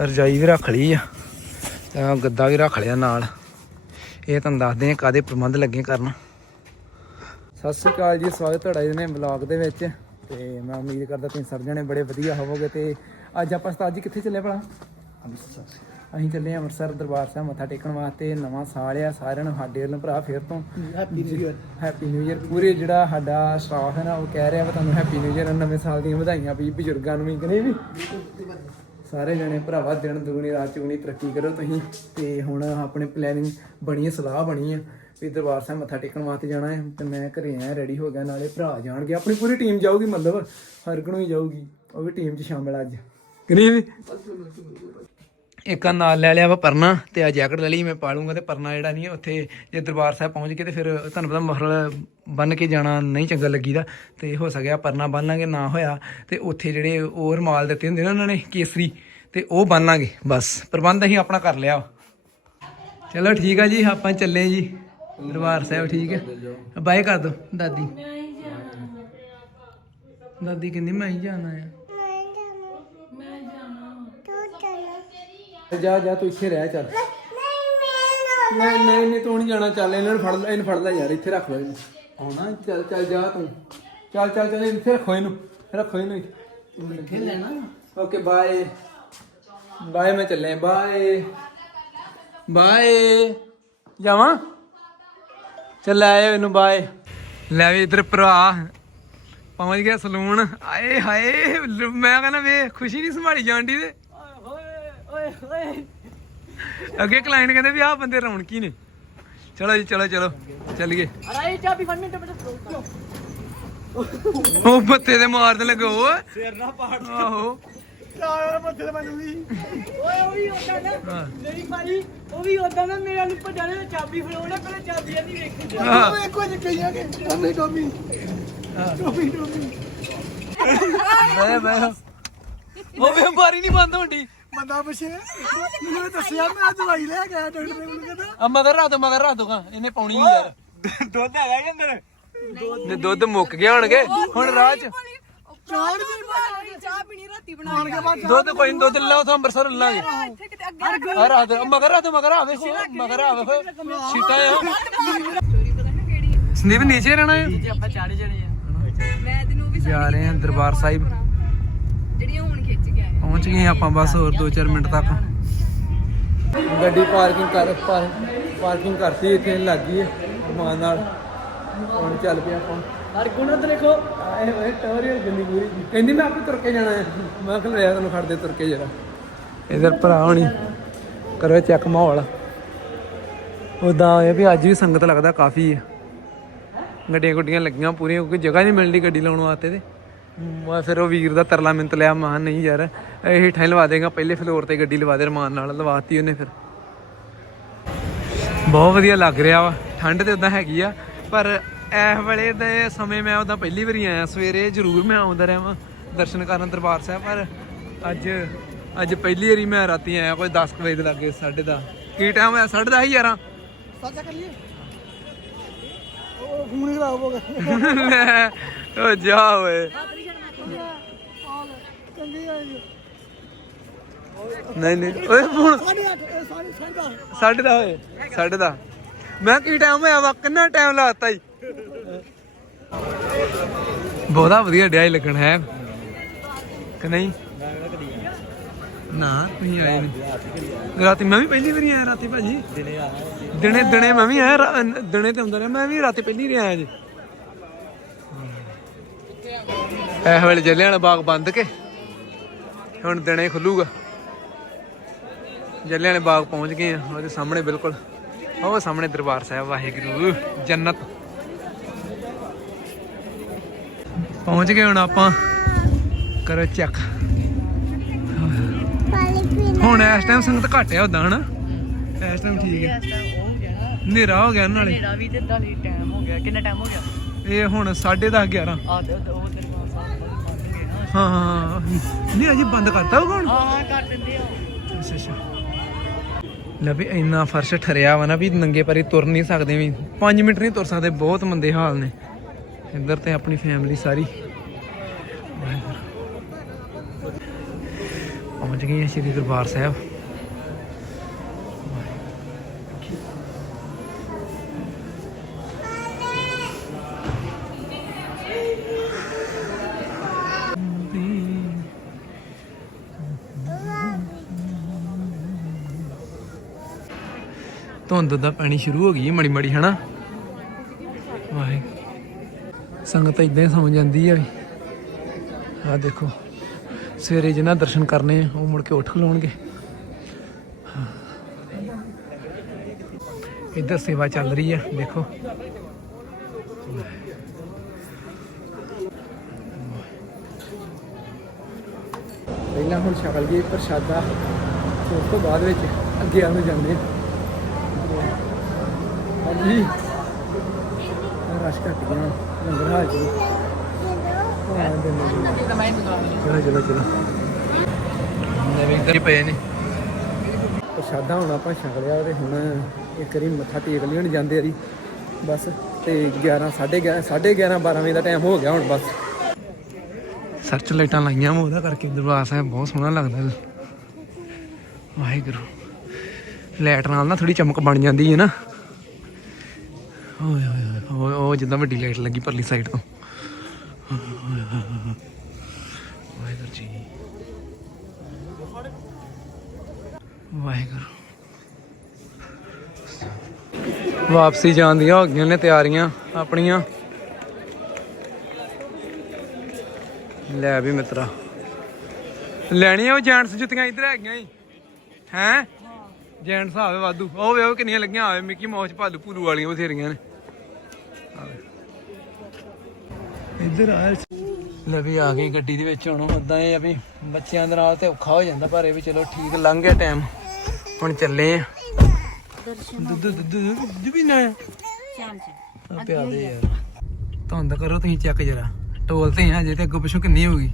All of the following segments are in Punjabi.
ਰਜਾਈ ਵੀ ਰੱਖ ਲਈ ਆ ਤੇ ਗੱਦਾ ਵੀ ਰੱਖ ਲਿਆ ਨਾਲ। ਇਹ ਤੁਹਾਨੂੰ ਦੱਸਦੇ ਆ ਕਾਦੇ ਪ੍ਰਬੰਧ ਲੱਗੇ ਕਰਨ। ਸਤਿ ਸ਼੍ਰੀ ਅਕਾਲ ਜੀ ਸਵਾਗਤ ਤੁਹਾਡਾ ਇਹਨੇ ਵਲੌਗ ਦੇ ਵਿੱਚ। ਤੇ ਮੈਂ ਉਮੀਦ ਕਰਦਾ ਤੁਸੀਂ ਸਭ ਜਣੇ ਬੜੇ ਵਧੀਆ ਹੋਵੋਗੇ ਤੇ ਅੱਜ ਆਪਾਂ ਉਸਤਾਦ ਜੀ ਕਿੱਥੇ ਚੱਲੇ ਭਲਾ? ਅਸੀਂ ਚੱਲੇ ਅੰਮ੍ਰਿਤਸਰ ਦਰਬਾਰ ਸਾਹਿਬ ਮੱਥਾ ਟੇਕਣ ਵਾਸਤੇ ਨਵਾਂ ਸਾਲ ਆ ਸਾਰਿਆਂ ਨੂੰ ਸਾਡੇ ਵੱਲੋਂ ਭਰਾ ਫੇਰ ਤੋਂ। Happy new year happy new year ਪੂਰੇ ਜਿਹੜਾ ਸਾਡਾ ਸਟਾਫ ਹੈ ਨਾ ਉਹ ਕਹਿ ਰਿਹਾ ਵਾ ਤੁਹਾਨੂੰ ਹੈਪੀ ਨਿਊ ਇਅਰ ਨਵੇਂ ਸਾਲ ਦੀਆਂ ਵਧਾਈਆਂ ਵੀ ਬਜ਼ੁਰਗਾਂ ਨੂੰ ਵੀ ਕਿ ਨਹੀਂ ਵੀ? ਸਾਰੇ ਜਣੇ ਭਰਾਵਾ, ਦਿਨ ਦੁਗਣੀ, ਰਾਤ ਚੁਗਣੀ ਤਰੱਕੀ ਕਰੋ ਤੁਸੀਂ। ਤੇ ਹੁਣ ਆਪਣੇ ਪਲੈਨਿੰਗ ਬਣੀ ਹੈ, ਸਲਾਹ ਬਣੀ ਹੈ ਵੀ ਦਰਬਾਰ ਸਾਹਿਬ ਮੱਥਾ ਟੇਕਣ ਵਾਸਤੇ ਜਾਣਾ ਹੈ। ਤੇ ਮੈਂ ਘਰੇ ਆਇਆ ਰੈਡੀ ਹੋ ਗਿਆ, ਨਾਲੇ ਭਰਾ ਜਾਣਗੇ। ਆਪਣੀ ਪੂਰੀ ਟੀਮ ਜਾਊਗੀ ਮਤਲਬ ਹਰਗਣੋਂ ਹੀ ਜਾਊਗੀ। ਉਹ ਵੀ ਟੀਮ 'ਚ ਸ਼ਾਮਲ ਅੱਜ। ਕਿ ਵੀ ਇੱਕ ਆ ਨਾਲ ਲੈ ਲਿਆ ਵਾ ਪਰਨਾ, ਤੇ ਆ ਜੈਕਟ ਲੈ ਲਈ, ਮੈਂ ਪਾ ਲੂੰਗਾ ਤੇ ਪਰਨਾ ਜਿਹੜਾ ਨਹੀਂ ਉੱਥੇ ਜੇ ਦਰਬਾਰ ਸਾਹਿਬ ਪਹੁੰਚ ਕੇ ਤੇ ਫਿਰ ਤੁਹਾਨੂੰ ਪਤਾ ਮਹਰਲ ਬੰਨ ਕੇ ਜਾਣਾ ਨਹੀਂ ਚੰਗਾ ਲੱਗੀਦਾ। ਤੇ ਹੋ ਸਕਿਆ ਪਰਨਾ ਬੰਨ ਲਾਂਗੇ ਨਾ ਹੋਇਆ। ਤੇ ਉੱਥੇ ਜਿਹੜੇ ਹੋਰ ਮਾਲ ਦਿੱਤੇ ਹੁੰਦੇ ਨਾ ਉਹਨਾਂ ਨੇ, ਕੇਸਰੀ। ਤੇ ਉਹ ਬੰਨ ਲਾਂਗੇ ਬਸ। ਪ੍ਰਬੰਧ ਅਸੀਂ ਆਪਣਾ ਕਰ ਲਿਆ। ਚਲੋ ਠੀਕ ਆ ਜੀ ਆਪਾਂ ਚੱਲੇ ਜੀ। ਦਰਬਾਰ ਸਾਹਿਬ ਠੀਕ ਹੈ ਬਾਏ ਕਰ ਦੋ ਦਾਦੀ। ਦਾਦੀ ਕਹਿੰਦੀ ਮੈਂ ਹੀ ਜਾਣਾ ਆ। ਜਾ ਜਾ ਤੂੰ ਇੱਥੇ ਰਹਿ ਚੱਲ। ਨਹੀਂ ਨਹੀਂ ਨਹੀਂ ਤੂੰ ਨਹੀਂ ਜਾਣਾ ਚੱਲ ਇਹਨਾਂ ਨੂੰ ਫੜ ਲੈ ਇਹਨੂੰ ਫੜ ਲੈ ਯਾਰ ਇੱਥੇ ਰੱਖ ਲੈ ਇਹਨੂੰ। ਆਉਣਾ ਚੱਲ ਚੱਲ ਜਾ ਤੂੰ। ਚੱਲ ਚੱਲ ਚੱਲ ਇੱਥੇ ਰੱਖੋ ਇਹਨੂੰ ਰੱਖੋ ਇਹਨੂੰ। ਇੱਥੇ ਲੈਣਾ ਓਕੇ ਬਾਏ। ਬਾਏ ਮੈਂ ਚੱਲੇ ਬਾਏ। ਬਾਏ। ਜਾਵਾਂ? ਚੱਲ ਆਇਓ ਇਹਨੂੰ ਬਾਏ। ਲੈ ਵੀ ਇਧਰ ਭਰਾ। ਪਹੁੰਚ ਗਿਆ ਸਲੂਨ। ਆਏ ਹਾਏ ਮੈਂ ਕਹਿੰਦਾ ਵੇ ਖੁਸ਼ੀ ਨਹੀਂ ਸੰਭਾਲੀ ਜਾਂਦੀ ਤੇ ਅੱਗੇ ਕਲਾਇੰਟ ਕਹਿੰਦੇ ਵੀ ਆਹ ਬੰਦੇ ਰੌਣਕੀ ਨੇ। ਚਲੋ ਜੀ ਚਲੋ ਚਲੋ। ਚੱਲੀਏ। ਅਰੇ ਚਾਬੀ ਫੜ ਮਿੰਟ ਮਿੰਟ ਉਹ ਬੱਤੇ ਦੇ ਮਾਰਨ ਲੱਗੇ ਓਏ ਸਿਰ ਨਾ ਪਾੜ ਆਹੋ। ਯਾਰ ਮੱਥੇ ਤੇ ਮੈਨੂੰ ਵੀ। ਓਏ ਉਹ ਵੀ ਉਦਾਂ ਨਾ ਮੇਰੀ ਭਾਈ ਉਹ ਵੀ ਉਦਾਂ ਨਾ ਮੇਰੇ ਨੂੰ ਭੱਜਾ ਨੇ ਚਾਬੀ ਫੜਾਉਣਾ ਪਹਿਲਾਂ ਚਾਬੀ ਨਹੀਂ ਵੇਖੀ ਹਾਂ। ਓਏ ਕੁਝ ਕਹੀਆਂ ਕਿ ਟੋਮੀ ਟੋਮੀ ਟੋਮੀ ਟੋਮੀ। ਮੈਂ ਮੈਂ। ਉਹ ਵੀ ਬਾਰੀ ਨਹੀਂ ਬੰਦ ਹੁੰਦੀ। ਬੰਦਾ ਪੁੱਛੇ ਮੈਨੂੰ ਦੱਸਿਆ ਮੈਂ ਦਵਾਈ ਲੈ ਕੇ ਆਇਆ ਡਾਕਟਰ ਨੇ ਮੈਨੂੰ ਕਹਿੰਦਾ। ਆ ਮਗਰ ਰੱਖ ਦੋ ਮਗਰ ਰੱਖ ਇਹਨੇ ਪਾਉਣੀ ਯਾਰ। ਦੁੱਧ ਹੈਗਾ ਅੰਦਰ। ਦੁੱਧ ਮੁੱਕ ਗਿਆ ਹੋਣਗੇ ਹੁਣ ਰਾਹ ਚ ਚਾਹ ਵੀ ਬਣਾ ਚਾਹ ਪੀਣੀ ਰਾਤੀ ਬਣਾ ਕੇ ਬਾਅਦ ਦੁੱਧ ਨੀ, ਦੁੱਧ ਲੈ ਉਥੋਂ ਅੰਮ੍ਰਿਤਸਰ ਲਾਂਗੇ ਇੱਥੇ ਕਿਤੇ ਅੱਗੇ ਆ। ਰੱਖ ਦੇ ਮਗਰ ਰੱਖ ਦੋ ਮਗਰ ਆਵੇ ਸੀ ਮਗਰ ਆਵੇ ਹੋਏ ਸੀਟਾਂ ਆ ਸਟੋਰੀ ਪਤਾ ਨਾ ਕਿਹੜੀ ਹੈ ਸੰਦੀਪ ਨੀਚੇ ਰਹਿਣਾ ਹੈ? ਜੇ ਆਪਾਂ ਚਾੜੀ ਜਾਣੀ ਆ। ਮੈਂ ਤੈਨੂੰ ਉਹ ਵੀ ਜਾ ਰਹੇ ਹਾਂ ਦਰਬਾਰ ਸਾਹਿਬ। ਜਿਹੜੀਆਂ ਹੁਣ ਖਿੱਚ ਕੇ ਆਏ ਪਹੁੰਚ ਗਏ ਆਪਾਂ ਬਸ ਹੋਰ 2-4 ਮਿੰਟ ਤੱਕ। ਗੱਡੀ ਪਾਰਕਿੰਗ ਕਰ ਪਾਰਕਿੰਗ ਕਰਤੀ ਇੱਥੇ ਲੱਗੀ ਹੈ ਮਾਨ ਨਾਲ। ਹੁਣ ਚੱਲ ਪਿਆ ਆਪਾਂ। ਹਰ ਗੁਣ ਤੇ ਦੇਖੋ, ਆਏ ਹੋਏ ਟੋਰੀਅਲ ਗੰਦੀ ਪੂਰੀ ਕਹਿੰਦੀ ਮੈਂ ਆਪੇ ਤੁਰ ਕੇ ਜਾਣਾ ਹੈ। ਮੈਂ ਕਿਹਾ ਲੈ ਤੈਨੂੰ ਖੜ ਦੇ ਤੁਰ ਕੇ ਜਰਾ। ਇਧਰ ਭਰਾ ਹੋਣੀ, ਕਰੋ ਚੈੱਕ ਮਾਹੌਲ। ਉਦਾਂ ਇਹ ਵੀ ਅੱਜ ਵੀ ਸੰਗਤ ਲੱਗਦਾ ਕਾਫੀ ਹੈ। ਗੱਡੀਆਂ ਗੁੱਡੀਆਂ ਲੱਗੀਆਂ ਪੂਰੀਆਂ, ਕਿਉਂਕਿ ਜਗ੍ਹਾ ਨਹੀਂ ਮਿਲਦੀ ਗੱਡੀ ਲਾਉਣ ਵਾਸਤੇ ਤੇ। ਮੈਂ ਫਿਰ ਉਹ ਵੀਰ ਦਾ ਤਰਲਾ ਮਿੰਤ ਲਿਆ, ਮਾਂ ਨਹੀਂ ਯਾਰ, ਇਹ ਠਾਈ ਲਵਾ ਦੇਗਾ, ਪਹਿਲੇ ਫਲੋਰ ਤੇ ਗੱਡੀ ਲਵਾ ਦੇ, ਰਮਾਨ ਨਾਲ ਲਵਾਤੀ ਉਹਨੇ ਫਿਰ। ਬਹੁਤ ਵਧੀਆ ਲੱਗ ਰਿਹਾ ਵਾ। ਠੰਡ ਤੇ ਉਦਾਂ ਹੈਗੀ ਆ, ਪਰ ਇਸ ਵੇਲੇ ਦੇ ਸਮੇਂ ਮੈਂ ਉਦਾਂ ਪਹਿਲੀ ਵਾਰੀ ਆਇਆ ਸਵੇਰੇ ਜ਼ਰੂਰ ਮੈਂ ਆਉਂਦਾ ਰਿਹਾ ਵਾਂ ਦਰਸ਼ਨ ਕਰਨ ਦਰਬਾਰ ਸਾਹਿਬ ਪਰ ਅੱਜ ਅੱਜ ਪਹਿਲੀ ਵਾਰੀ ਮੈਂ ਰਾਤੀ ਆਇਆ ਕੋਈ 10 ਕੁ ਵਜੇ ਦੇ ਲੱਗੇ 10:30 ਕੀ ਟਾਈਮ ਹੋਇਆ? 10:30 11 ਸਾਜਾ ਕਰ ਲਈਏ? ਉਹ ਫੋਨ ਖਰਾਬ ਹੋ ਗਿਆ। ਓ ਜਾ ਓਏ। ਜੀ ਨਹੀਂ ਨਹੀਂ ਓਏ ਇਹ ਸੰਗਾ ਸਾਢੇ ਦਾ ਹੋਏ ਸਾਢੇ ਦਾ ਮੈਂ ਕੀ ਟਾਈਮ ਹੋਇਆ ਵਾ? ਕਿੰਨਾ ਟਾਈਮ ਲਾਤਾ ਈ? ਬਹੁਤਾ ਵਧੀਆ ਡਿਆ ਹੀ ਲੱਗਣ ਹੈ। ਕਿ ਨਹੀਂ? ਨਾ, ਤੁਸੀਂ ਆਏ ਨਹੀਂ। ਰਾਤੀ ਮੈਂ ਵੀ ਪਹਿਲੀ ਵਾਰੀ ਆਇਆ, ਰਾਤੀ ਭਾਜੀ। ਦਿਨੇ ਦਿਨੇ ਦਿਨੇ ਮੈਂ ਵੀ ਆਇਆ ਦਿਨੇ ਤੇ ਹੁੰਦਾ ਰਿਹਾ, ਮੈਂ ਵੀ ਰਾਤੀ ਪਹਿਲੀ ਵਾਰੀ ਆਇਆ ਜੀ। ਇਹ ਵੇਲੇ ਜੱਲਿਆਂ ਵਾਲਾ ਬਾਗ ਬੰਦ ਕੇ, ਹੁਣ ਦਿਨੇ ਖੁੱਲੂਗਾ। ਜੱਲਿਆਂ ਵਾਲੇ ਬਾਗ ਪਹੁੰਚ ਗਏ ਆ, ਉਹਦੇ ਸਾਹਮਣੇ ਬਿਲਕੁਲ। ਉਹ ਸਾਹਮਣੇ ਦਰਬਾਰ ਸਾਹਿਬ, ਵਾਹਿਗੁਰੂ, ਜੰਨਤ। ਪਹੁੰਚ ਗਏ ਹੁਣ ਆਪਾਂ। ਕਰੋ ਚੈੱਕ ਹੁਣ ਇਸ ਟਾਈਮ ਸੰਗਤ ਘੱਟ ਆ ਉਦਾਂ ਹਨਾ? ਇਸ ਟਾਈਮ ਠੀਕ ਹੈ ਹਨੇਰਾ ਹੋ ਗਿਆ ਨਾਲੇ। ਮੇਰਾ ਵੀ ਤੇ ਦਾਲੀ ਟਾਈਮ ਹੋ ਗਿਆ। ਕਿੰਨਾ ਟਾਈਮ ਹੋ ਗਿਆ? ਇਹ ਹੁਣ 10:30 11 ਆ ਤੇ ਉਹ ਦਰਬਾਰ ਸਾਹਿਬ ਬੰਦ ਗਏ ਨਾ। ਹਾਂ ਹਾਂ। ਨਹੀਂ ਅਜੇ ਬੰਦ ਕਰਤਾ ਉਹ ਹੁਣ? ਹਾਂ ਕਰ ਦਿੰਦੇ ਆ। ਅੱਛਾ ਅੱਛਾ। ਲੈ ਵੀ ਇੰਨਾ ਫਰਸ਼ ਠਰਿਆ ਵਾ ਨਾ ਵੀ ਨੰਗੇ ਪੈਰੀ ਤੁਰ ਨਹੀਂ ਸਕਦੇ ਵੀ। 5 ਮਿੰਟ ਨਹੀਂ ਤੁਰ ਸਕਦੇ ਬਹੁਤ ਮੰਦੇ ਹਾਲ ਨੇ। ਇੱਧਰ ਤੇ ਆਪਣੀ ਫੈਮਿਲੀ ਸਾਰੀ। ਪਹੁੰਚ ਪਹੁੰਚ ਗਏ ਹਾਂ ਸ਼੍ਰੀ ਦਰਬਾਰ ਸਾਹਿਬ। ਧੁੰਦ ਦਾ ਪੈਣੀ ਸ਼ੁਰੂ ਹੋ ਗਈ ਹੈ ਮੜੀ ਮੜੀ ਹਨਾ? ਸੰਗਤ ਇਦਾਂ ਹੀ ਸੌਂ ਜਾਂਦੀ ਆ ਵੀ। ਆ ਦੇਖੋ, ਸਵੇਰੇ ਜਿਹਨਾਂ ਦਰਸ਼ਨ ਕਰਨੇ ਆ, ਉਹ ਮੁੜ ਕੇ ਉੱਠ ਖਲੋਣਗੇ। ਇੱਧਰ ਸੇਵਾ ਚੱਲ ਰਹੀ ਆ, ਦੇਖੋ। ਪਹਿਲਾਂ ਹੁਣ ਛਕਲ ਗਈ ਪ੍ਰਸ਼ਾਦਾ ਉਸ ਤੋਂ ਬਾਅਦ ਵਿੱਚ ਅੱਗੇ ਆ ਨੂੰ ਜਾਂਦੇ ਆ। ਹਾਂਜੀ। ਰਸ਼ ਘੱਟ ਗਿਆ। ਲੰਗਰ ਹਾਲ ਚ ਚਲੋ ਚਲੋ ਚਲੋ ਨਵੇਂ ਇੱਧਰ ਹੀ ਪਏ ਨੇ ਪ੍ਰਸ਼ਾਦਾ ਹੁਣ ਆਪਾਂ ਛਕ ਲਿਆ ਤੇ ਹੁਣ ਇੱਕ ਵਾਰੀ ਮੱਥਾ ਟੇਕ ਲਿਓ, ਨਹੀਂ ਜਾਂਦੇ ਵਾਰੀ। ਬਸ ਤੇ 11 11:30 11:30 12 ਵਜੇ ਦਾ ਟਾਈਮ ਹੋ ਗਿਆ ਹੁਣ ਬਸ। ਸਰਚ ਲਾਈਟਾਂ ਲਾਈਆਂ ਮੈਂ ਉਹਦਾ ਕਰਕੇ ਦਰਬਾਰ ਸਾਹਿਬ ਬਹੁਤ ਸੋਹਣਾ ਲੱਗਦਾ ਵਾਹਿਗੁਰੂ। ਲਾਈਟ ਨਾਲ ਨਾ ਥੋੜੀ ਚਮਕ ਬਣ ਜਾਂਦੀ ਹੈ ਨਾ। ਓਏ ਉਹ ਉਹ ਜਿੱਦਾਂ ਵੱਡੀ ਲਾਈਟ ਲੱਗੀ ਪਰਲੀ ਸਾਈਡ ਤੋਂ। ਵਾਹਿਗੁਰੂ ਜੀ। ਵਾਹਿਗੁਰੂ। ਵਾਪਸੀ ਜਾਣ ਦੀਆਂ ਹੋ ਗਈਆਂ ਨੇ ਤਿਆਰੀਆਂ ਆਪਣੀਆਂ। ਲੈ ਵੀ ਮਿੱਤਰਾ। ਲੈਣੀਆਂ ਉਹ ਜੈਂਟਸ ਜੁੱਤੀਆਂ ਇੱਧਰ ਹੈਗੀਆਂ ਹੀ? ਹੈ। ਜੈਂਟਸ ਆਵੇ ਵਾਧੂ। ਉਹ ਵੇਖੋ ਕਿੰਨੀਆਂ ਲੱਗੀਆਂ ਆਵੇ ਮਿੱਕੀ ਮੌਜ ਭਾਲੂ ਭੂਲੂ ਵਾਲੀਆਂ ਬਥੇਰੀਆਂ ਨੇ। ਇੱਧਰ ਆ। ਲੈ ਵੀ ਆ ਗਈ ਗੱਡੀ ਦੇ ਵਿੱਚ ਹੁਣ ਉਦਾਂ ਇਹ ਆ ਵੀ ਬੱਚਿਆਂ ਦੇ ਨਾਲ ਤੇ ਔਖਾ ਹੋ ਜਾਂਦਾ ਪਰ ਇਹ ਵੀ ਚਲੋ ਠੀਕ ਲੰਘ ਗਿਆ ਟਾਈਮ ਹੁਣ ਚੱਲੇ ਆ। ਦੁੱਧ ਦੁੱਧ ਦੁੱਧ ਵੀ ਨਾ। ਆ ਪਿਆ ਦੇ ਯਾਰ। ਧੁੰਦ ਕਰੋ ਤੁਸੀਂ ਚੈੱਕ ਜਰਾ। ਟੋਲ ਤੇ ਆ ਜੇ ਤੇ ਅੱਗੋਂ ਪਿੱਛੋਂ ਕਿੰਨੀ ਹੋ ਗਈ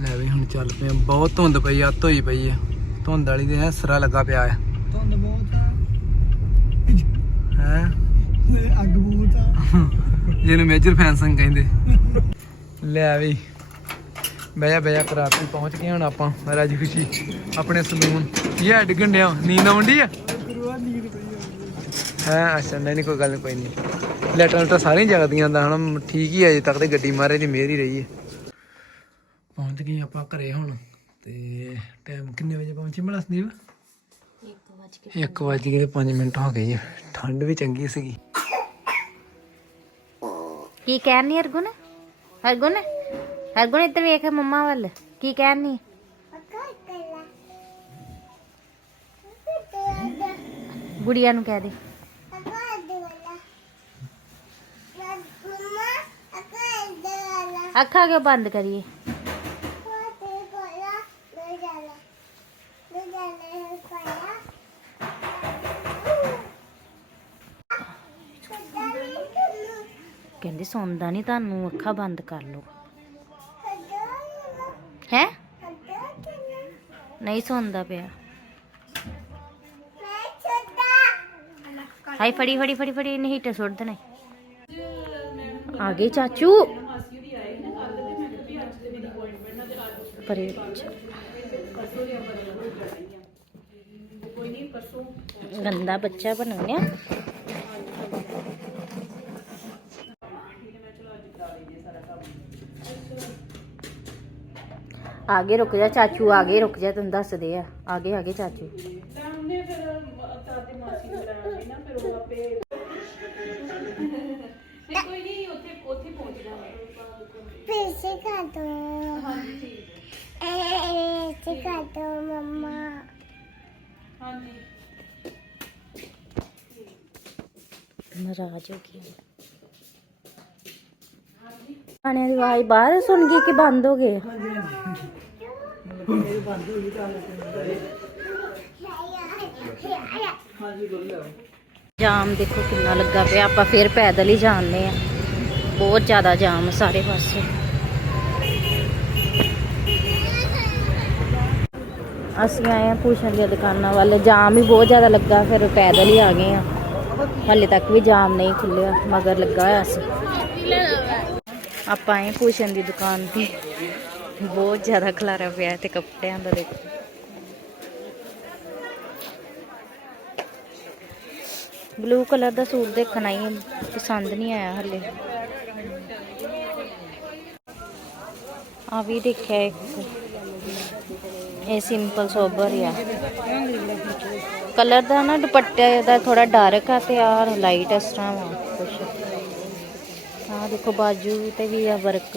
ਲੈ ਵੀ ਹੁਣ ਚੱਲ ਪਏ ਆ। ਬਹੁਤ ਧੁੰਦ ਪਈ ਅੱਤ ਹੋਈ ਪਈ ਆ। ਧੁੰਦ ਵਾਲੀ ਦੇ ਸਰਾ ਲੱਗਾ ਪਿਆ ਆ। ਧੁੰਦ ਬਹੁਤ ਆ। ਹੈ? ਅੱਗ ਬਹੁਤ ਆ। ਜਿਹਨੂੰ ਮੇਜਰ ਫੈਂਸਿੰਗ ਕਹਿੰਦੇ। ਲੈ ਵੀ। ਬਹਿ ਜਾ ਬਹਿ ਜਾ ਕਰਾਤੀ ਪਹੁੰਚ ਗਏ ਹੁਣ ਆਪਾਂ ਰਾਜੀ ਖੁਸ਼ੀ। ਆਪਣੇ ਸਲੂਨ। ਇਹ ਡਿੱਗਣ ਡਿਆ? ਨੀਂਦ ਆਉਂਦੀ ਆ? ਹੈ ਅੱਛਾ ਨਹੀਂ ਨਹੀਂ ਕੋਈ ਗੱਲ ਕੋਈ ਨਹੀਂ ਲੈਟਰ ਤਾਂ ਸਾਰੀਆਂ ਜਗਦੀਆਂ ਦਾ ਹੁਣ ਠੀਕ ਹੀ ਹੈ ਅਜੇ ਤੱਕ ਤੇ ਗੱਡੀ ਮਾਰੇ ਦੀ ਮੇਰ ਹੀ ਰਹੀ ਹੈ ਪਹੁੰਚ ਗਏ ਆਪਾਂ ਘਰੇ ਹੁਣ ਤੇ ਟਾਈਮ ਕਿੰਨੇ ਵਜੇ ਪਹੁੰਚੇ ਮਲਾ ਸੰਦੀਪ? 1 ਵਜ ਕੇ 5 ਮਿੰਟ ਹੋ ਗਏ ਆ। ਠੰਡ ਵੀ ਚੰਗੀ ਸੀਗੀ। ਕੀ ਕਹਿਣੀ ਅਰਗੁਨ ਅਰਗੁਨ ਅਰਗੁਨ ਇੱਧਰ ਵੇਖ ਮੰਮਾ ਵੱਲ, ਕੀ ਕਹਿਣੀ ਗੁੜੀਆ ਨੂੰ ਕਹਿ ਦੇ। ਅੱਖਾਂ ਕਿਉਂ ਬੰਦ ਕਰੀਏ ਕਹਿੰਦੇ ਸੌਂਦਾ ਨਹੀਂ ਤੁਹਾਨੂੰ ਅੱਖਾਂ ਬੰਦ ਕਰ ਲਓ। ਹੈ? ਨਹੀਂ ਸੌਂਦਾ ਪਿਆ। ਹਾਈ ਫੜੀ ਫੜੀ ਫੜੀ ਫੜੀ, ਇਹਨੇ ਹੀਟਰ ਸੁੱਟ ਦੇਣਾ। ਆ ਗਏ ਚਾਚੂ। ਪਰੇ ਗੰਦਾ ਬੱਚਾ ਬਣਾਉਣਿਆ ਆਗੇ ਰੁਕ ਜਾ ਚਾਚੂ ਆਗੇ ਰੁਕ ਜਾ ਤੈਨੂੰ ਦੱਸਦੇ ਆ। ਆਗੇ ਆਗੇ ਚਾਚੂ। ਪੈਸੇ ਕਰ ਦੋ। ਹਾਂਜੀ ਇਹ ਪੈਸੇ ਕਰ ਦੋ ਮੰਮਾ। ਹਾਂਜੀ। ਨਾਰਾਜ਼ ਹੋ ਗਈ ਗਾਣੇ ਦੀ ਆਵਾਜ਼ ਬਾਹਰ ਸੁਣ ਗਈ ਕਿ ਬੰਦ ਹੋ ਗਏ? ਹਾਂਜੀ ਹਾਂਜੀ। ਜਾਮ ਦੇਖੋ ਕਿੰਨਾ ਲੱਗਾ ਪਿਆ, ਆਪਾਂ ਫੇਰ ਪੈਦਲ ਹੀ ਜਾਂਦੇ ਆ ਬਹੁਤ ਜ਼ਿਆਦਾ ਜਾਮ ਸਾਰੇ ਪਾਸੇ। ਅਸੀਂ ਆਏ ਆ ਭੂਸ਼ਣ ਦੀਆਂ ਦੁਕਾਨਾਂ ਵੱਲ। ਜਾਮ ਹੀ ਬਹੁਤ ਜ਼ਿਆਦਾ ਲੱਗਾ, ਫਿਰ ਪੈਦਲ ਹੀ ਆ ਗਏ ਆ ਹਾਲੇ ਤੱਕ ਵੀ ਜਾਮ ਨਹੀਂ ਖੁੱਲਿਆ, ਮਗਰ ਲੱਗਾ ਹੋਇਆ ਸੀ। ਆਪਾਂ ਆਏ ਭੂਸ਼ਣ ਦੀ ਦੁਕਾਨ ਤੇ। ਬਹੁਤ ਜ਼ਿਆਦਾ ਖਲਾਰਾ ਪਿਆ ਤੇ ਕੱਪੜਿਆਂ ਦਾ ਦੇਖੋ। ਬਲੂ ਕਲਰ ਦਾ ਸੂਟ ਦੇਖਣ ਆਈ ਪਸੰਦ ਨਹੀਂ ਆਇਆ ਹਲੇ। ਆ ਵੀ ਦੇਖਿਆ ਇੱਕ। ਇਹ ਸਿੰਪਲ ਸੋਬਰ ਆ। ਕਲਰ ਦਾ ਨਾ ਦੁਪੱਟੇ ਦਾ ਥੋੜਾ ਡਾਰਕ ਆ ਤੇ ਆ ਲਾਈਟ ਇਸ ਤਰ੍ਹਾਂ ਵਾ, ਕੁਛ। ਆ ਦੇਖੋ ਬਾਜੂ ਤੇ ਵੀ ਆ ਵਰਕ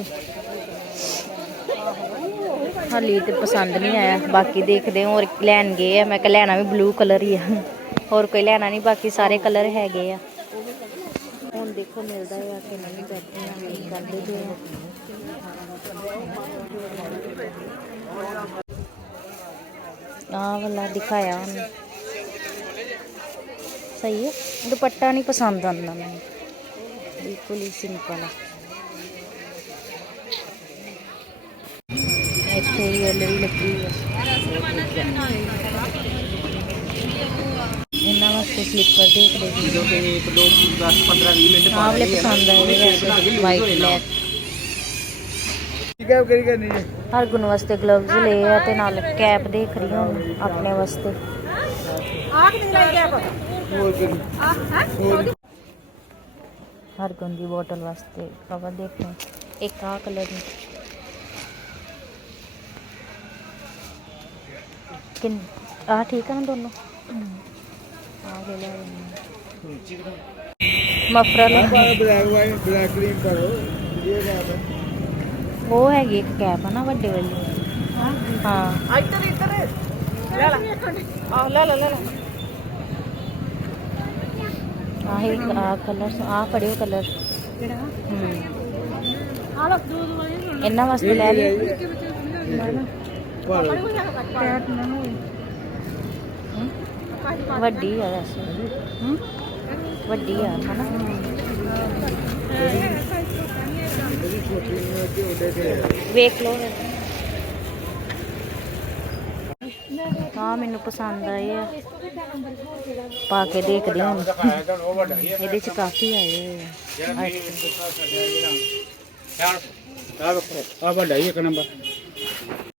ਹਾਲੀ ਤੇ ਪਸੰਦ ਨਹੀਂ ਆਇਆ। ਬਾਕੀ ਦੇਖਦੇ ਹਾਂ, ਹੋਰ ਲੈਣ ਗਏ ਆ। ਮੈਂ ਕਿਹਾ ਲੈਣਾ ਵੀ ਬਲੂ ਕਲਰ ਹੀ ਆ। ਹੋਰ ਕੋਈ ਲੈਣਾ ਨਹੀਂ, ਬਾਕੀ ਸਾਰੇ ਕਲਰ ਹੈਗੇ ਆ। ਹੁਣ ਦੇਖੋ, ਮਿਲਦਾ ਹੈ ਕਿ ਨਹੀਂ, ਬੈਠੇ ਆ ਵੇਟ ਕਰਦੇ ਪਏ ਆ। ਆਹ ਵਾਲਾ ਦਿਖਾਇਆ ਉਹਨੇ। ਸਹੀ ਹੈ। ਦੁਪੱਟਾ ਨਹੀਂ ਪਸੰਦ ਆਉਂਦਾ ਮੈਨੂੰ। ਬਿਲਕੁਲ ਹੀ ਸਿੰਪਲ ਹੈ ਇੱਥੇ ਜੁਐਲਰੀ ਲੱਗੀ ਹੋਈ ਹੈ ਇਹਨਾਂ ਵਾਸਤੇ ਸਲੀਪਰ ਦੇਖਦੇ ਸੀ ਜੋ ਕਿ 2 10 15 20 ਮਿੰਟ ਆਹ ਵਾਲੇ ਪਸੰਦ ਆਏ ਨੇ ਵੈਸੇ ਵਾਈਟ ਬਲੈਕ ਠੀਕ ਹੈ ਕਰੀ ਕਰਨੀ ਜੀ? ਹਰ ਗੁਣ ਵਾਸਤੇ ਗਲਵਜ਼ ਲਏ ਆ ਤੇ ਨਾਲ ਕੈਪ ਦੇਖ ਰਹੀ ਹਾਂ ਆਪਣੇ ਵਾਸਤੇ। ਹੋਰ ਕਰੀ ਹਰ ਗੁਣ ਦੀ ਬੋਟਲ ਵਾਸਤੇ ਕਵਰ ਦੇਖੋ ਇੱਕ ਆਹ ਕਲਰ ਦੀ। ਕਿੰਨ ਆਹ ਠੀਕ ਆ ਨਾ ਦੋਨੋਂ? ਆਹ ਲੈ ਲੈ muffler. Black white black cream ਕਰੋ। ਇਹ ਬਾਤ ਹੈ ਉਹ ਹੈਗੀ ਇੱਕ ਕੈਪ ਆ ਨਾ ਵੱਡੇ ਵਾਲੀ। ਹਾਂ। ਇੱਧਰ ਇੱਧਰ। ਲੈ ਲੈ। ਆਹ ਲੈ ਲੈ ਲੈ ਲੈ। ਆਹ ਇੱਕ ਆਹ ਕਲਰ ਆਹ ਫੜਿਓ ਕਲਰ ਕਿਹੜਾ? ਹੂੰ ਆਹ ਲੋ ਦੋ ਦੋ ਵਾਲੇ ਇਹਨਾਂ ਵਾਸਤੇ ਲੈ ਲਈ। ਭਾਲੋ ਨਾ ਹੋਏ ਵੱਡੀ ਆ ਵੈਸੇ। ਵੱਡੀ ਆ, ਹਨਾ? ਵੇਖ ਲਓ ਹਾਂ, ਮੈਨੂੰ ਪਸੰਦ ਆਏ ਆ। ਪਾ ਕੇ ਦੇਖਦੇ ਹਾਂ। ਇਹਦੇ ਚ ਕਾਫੀ ਆਏ ਆ। ਆ ਵੱਡਾ ਹੀ ਇੱਕ ਨੰਬਰ।